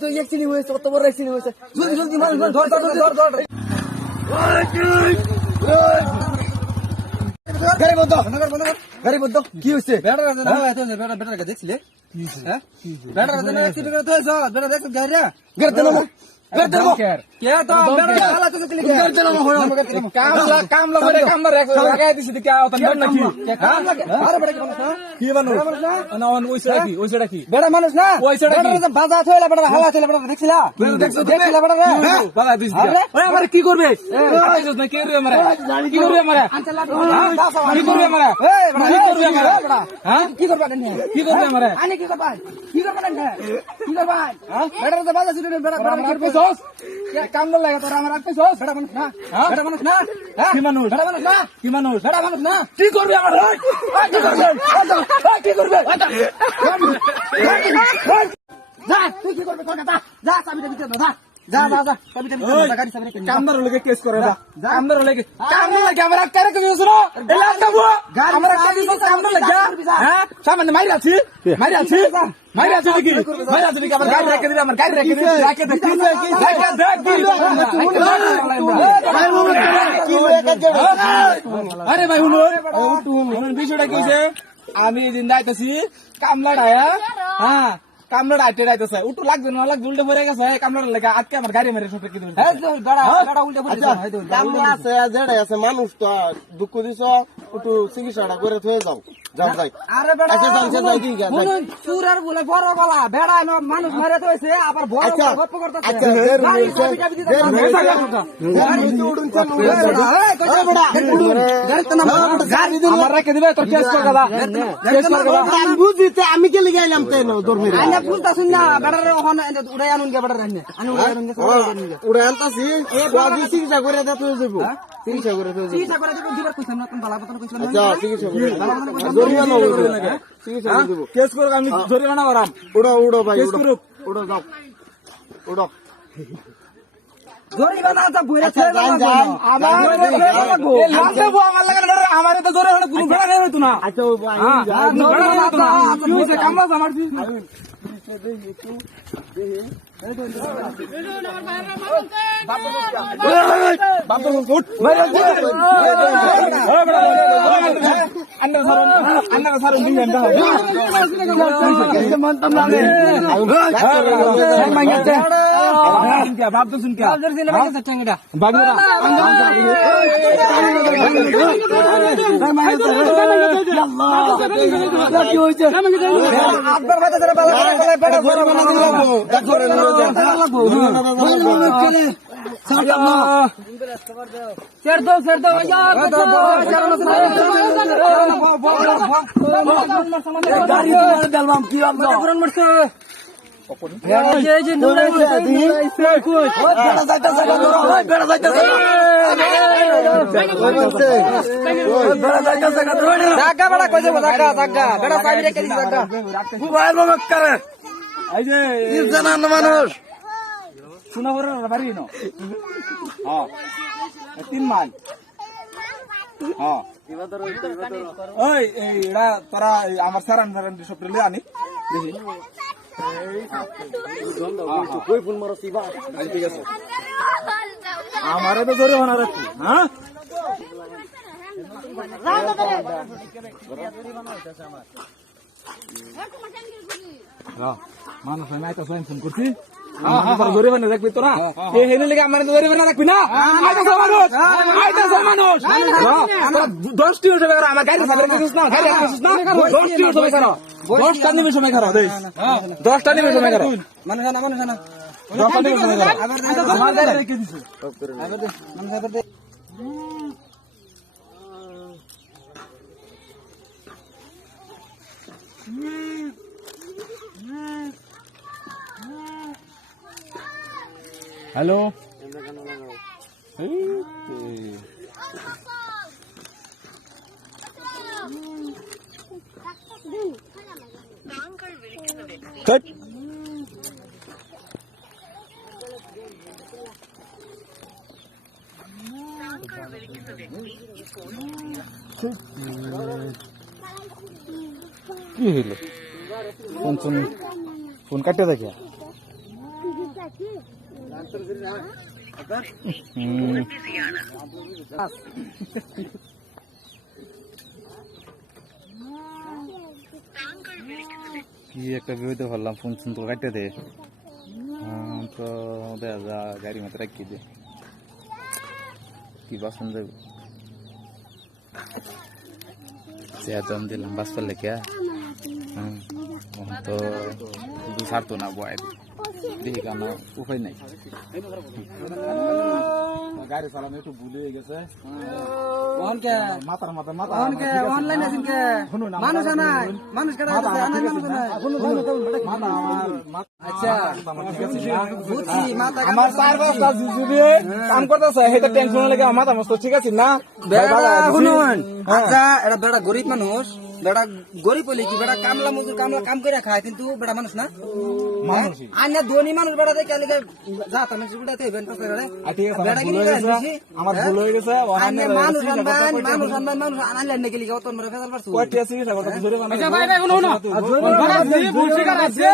তো অ্যাক্সিডেন্ট হয়েছে, কত বড় অ্যাক্সিডেন্ট হয়েছে। জলদি জলদি মানুষ ধর ধর ধর ধর। গাড়ি বন্ধ, গাড়ি বন্ধ। কি হয়েছে? বেটা দেখছিলে হ্যাঁ বেটা অ্যাক্সিডেন্ট করে তো বেটা দেখছ গাড়ি গাড়ি দেন না, গাড়ি দেন না। কে তো বেটা হালা তো দেখলি গাড়ি দেন না, হলো। কামলা করে কামলা লাগাই দিছি কে আওতা নাকি কামলা আরে বেটা কি বানো? না অন ওইসটা কি? বেটা মানুষ না ওইসটা কি? বেটা বাজা থইলা বেটা হালা থইলা বেটা দেখছিলা দেখছিলা বেটা রে বাবা দিস দিয়া। ওই আমারে কি করবে? আইছস না কে রে আমারে? কি করবে আমারে? কি করবে আমারে? এই বেটা কি করবে আমারে? হ্যাঁ কি করবা দেন কি করবে আমারে? আনি কি করবা কি করবা দেন কি করবা হ্যাঁ বেটা তো বাজা ছুটে বেটা বেটা কি করছস কাম না লাগে তোর আমার রাখছস বেটা মানুষ না বেটা মানুষ না হ্যাঁ কি মানুষ? বেটা মানুষ না কি মানুষ? বেটা মানুষ না কি করবে আমারে? কি করবে? কি করবে? যা তুই কি করবে তোর কথা যা চাবিটা দিতে যা যা যা যা চাবিটা দিতে গাড়ি চাবিটা কিনে কামদার লগে কেস করে না। কামদার লগে কামদার লাগে আমার কারে কই শুনো? এলা কাবু আমার কাছে কামদার লাগে। হ্যাঁ সামনে মাইরা আছি দেখি মাইরা আছি দেখি আমার গাড়ি রেখে দিবি, আমার গাড়ি রেখে দিবি, রেখে দে কি রেখে দে আরে ভাই শুনুন বিষয়টা কি হইছে? আমি এই দিন যাইতেছি কামলা ডায়া। হ্যাঁ কামলা ডাইতে যাইতেছে উঠু লাগবে না লাগবে উল্টে পড়ে গেছে কামলার লেগে আজকে আমার গাড়ি মেরে সব কি দিবে। বেটা উল্টে পড়ে কামলা আছে যেটা আছে মানুষ তো দুঃখ দিছ একটু চিকিৎসাটা করে থয়ে যাও যাও যাই আরে বেটা আচ্ছা যাই যাই কি গা শুনুন চুরের বলে বড় গলা বেড়া মানুষ মারে তো হইছে আবার বড় আচ্ছা, গল্প করতেছে আচ্ছা, আমার রেখে দিবে তোর কেস করে দাদা আমি বুঝিতে আমি কে লিগে আইলাম তাই না দরমির আইনা বুঝতাছুন না বেটারে ওখানে উড়াই আনুন গে বেটারে আনি উড়াই আনুন গে উড়ে আনতাছি চিকিৎসা করে দিতে হয়ে যাবো চিকিৎসা করে দিতে চিকিৎসা করে দিব দিবার কইছাম না তুমি বালা কথা কইছাম আচ্ছা চিকিৎসা করে জরিমানা চিকিৎসা করে দেবো কেস করুক আমি জরিমানা করাম। উড়ো উড়ো ভাই কেস করুক উড়ো যাও উড়ো জরিমানা তো বইরা আচ্ছা যান যান আমার তো জোরে হলে কোনো বেড়া নেই হইতো না। আচ্ছা কি হয়েছে? কামলা আমার বাপ তো শুনকে কি হয়েছে? মানুষ শোনা পরে বাড়ি ন 3 মাইল। ওই এরা তোরা আমার সারান সব লে আনি দেখি ঠিক আছে আমারে তো জোরে বানা রাখছি। হ্যাঁ মানুষ নাই তো ফোন করছি জোরে বানা রাখবি তোরা হেনে লেগে আমার জোরে বানা রাখবি না। মানুষ 10টি সময় করো আমার গাড়ি সামনে দিছিস না গাড়ি রাখছিস না 10টি সময় করো 10টা নিমিষ সময় করো 10টা নিমিষ সময় করো মানুষ না 10টা নিমিষ সময় করো আমার গাড়ি রেখে দিছিস হ্যালো কি হইল ফোন কাটে দেখে কি একটা বিপদে ভাবলাম ফোন তো কাটতে দে তো দেখা যা গাড়ি মতো রাখি দে কি বাসন দেব জম দিলাম বাস পারলে কে তো শুধু ছাড়তো না বয় দেখি কেন উপায় নাই গাড়ি চালানো একটু ভুল হয়ে গেছে মাথার মাথা মাথা অনলাইন আছেন কে মানুষ নাই মানুষ কেন আচ্ছা বুঝছি মাথা আমার 4-5টা জিজিবি কাম করতেছে সেটা টেনশন লাগে আমার মাথা মস্ত ঠিক আছে না শুনুন আচ্ছা এটা বেড়া গরিব মানুষ বেড়া গরিব হলে কি বেড়া কামলা মজুর কামলা কাম করে খায় কিন্তু বেড়া মানুষ না আইনা ধনী মানুষ বেড়া দেখে আলিকে যা তার মানুষ গুড়াতে হইবেন পাশে বেড়া ঠিক আছে আমার ভুল হয়ে গেছে মানুষ আনবেন মানুষ আনলেন নাকি লিখে অত মরে ফেলার পারছো কয়টি আছে এটা কথা জোরে বানাই আচ্ছা ভাই ভাই শুনো না বেড়া বুঝিকার আছে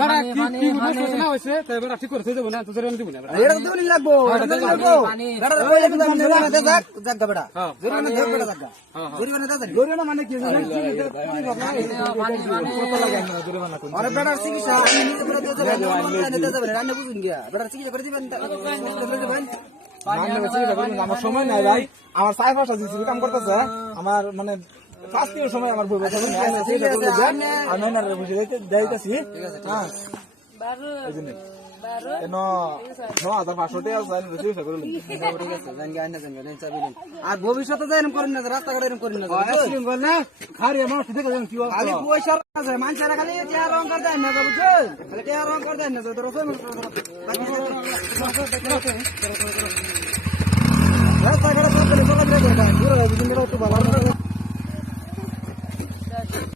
বেড়া কি বুঝছ না হইছে তাই বেড়া ঠিক করে থই দেব না তো জোরে দিব না এটা তো নি লাগবো বেড়া কইলে কিন্তু আমি জোরে না যাক বেড়া জোরে না দেব বেড়া যাক জোরে না দাদা জোরে না মানে কি জানেন আরে বেড়া চিকিৎসা আমি নিজে করে দিতে যাবে রান্না বুঝুন গিয়া বেড়া চিকিৎসা করে দিবেন আমার সময় নাই ভাই আমার 4-5টা জিজিবি কাম করতেছে আমার মানে 5 মিনিট সময় আমার বই বসে আর নয়নার বসে যাইতেছি হ্যাঁ কেন 9,500 টাকা আছে চিকিৎসা করলাম ঠিক আছে জানগে আইনা জানগে চাবিলেন আর ভবিষ্যতে যাই এরকম করেন না রাস্তাঘাটে এরকম করেন না খারি আমার ঠিক আছে কি খালি পয়সা আছে মানুষেরা খালি টিয়া রং করে দেয় না বুঝছেন খালি টিয়া রং করে দেয় না তো রাস্তাঘাটে সব করে সকাল থেকে ঘুরে যাবে কিন্তু একটু ভালো